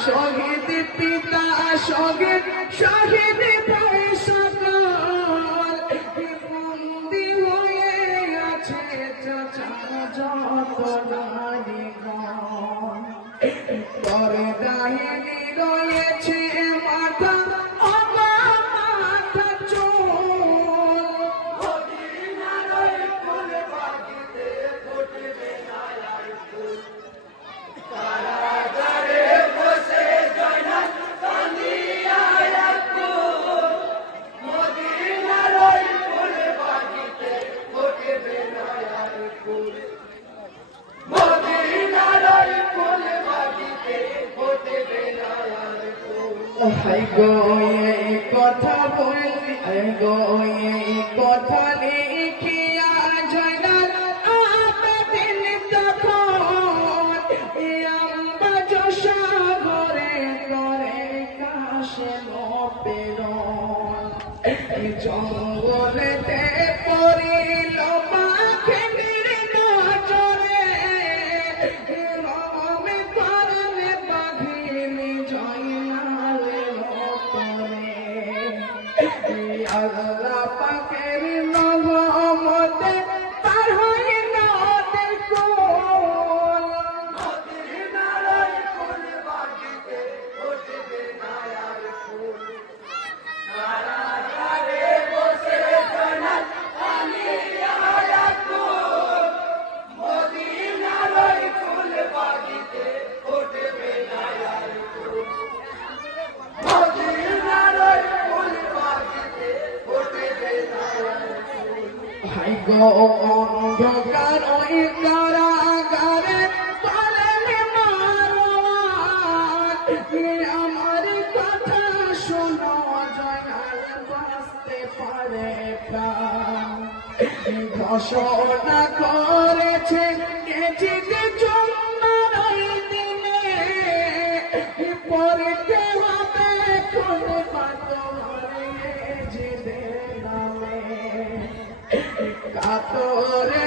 শহীদ পিতা শহীদ শহীদ ভাই সকল বন্দী হয়ে আছে চাচা যত নারীগণ করে দাহিনী রয়েছে মাথা মাথা চোর কথা বললি গো কথা লিখিয়া জয়নাল আবেদিন তখন আম্বাজ সাগরে করে কাশে পেরন জঙ্গলেতে পড়িল পাখির নজরে রমে করলে বাঘিনী জয়নালের আল্লাহ পাকের নগমতে পার হয়ে নদের কোল নদীর নারায় ফুল বাগিতে ফুটবে নায়ার ফুল কারাগারে বসে জয়নাল আলিয়া কুল নদীর নারায় ফুল বাগিতে ফুটবে নায়ার ফুল নদীর নারায় ফুল বাগিতে ফুটবে নায়ার ফুল হাই গো অন্ধকার ওই কারাগারে পালালে মারোয়ার আমার কথা শোনো জয়নাল বাঁচতে পারে প্রাণ ঘোষণা করেছে কেজিতে জন্মার ওই দিনে পড়তে হবে কোন পাতরে যেদের নামে কাতরে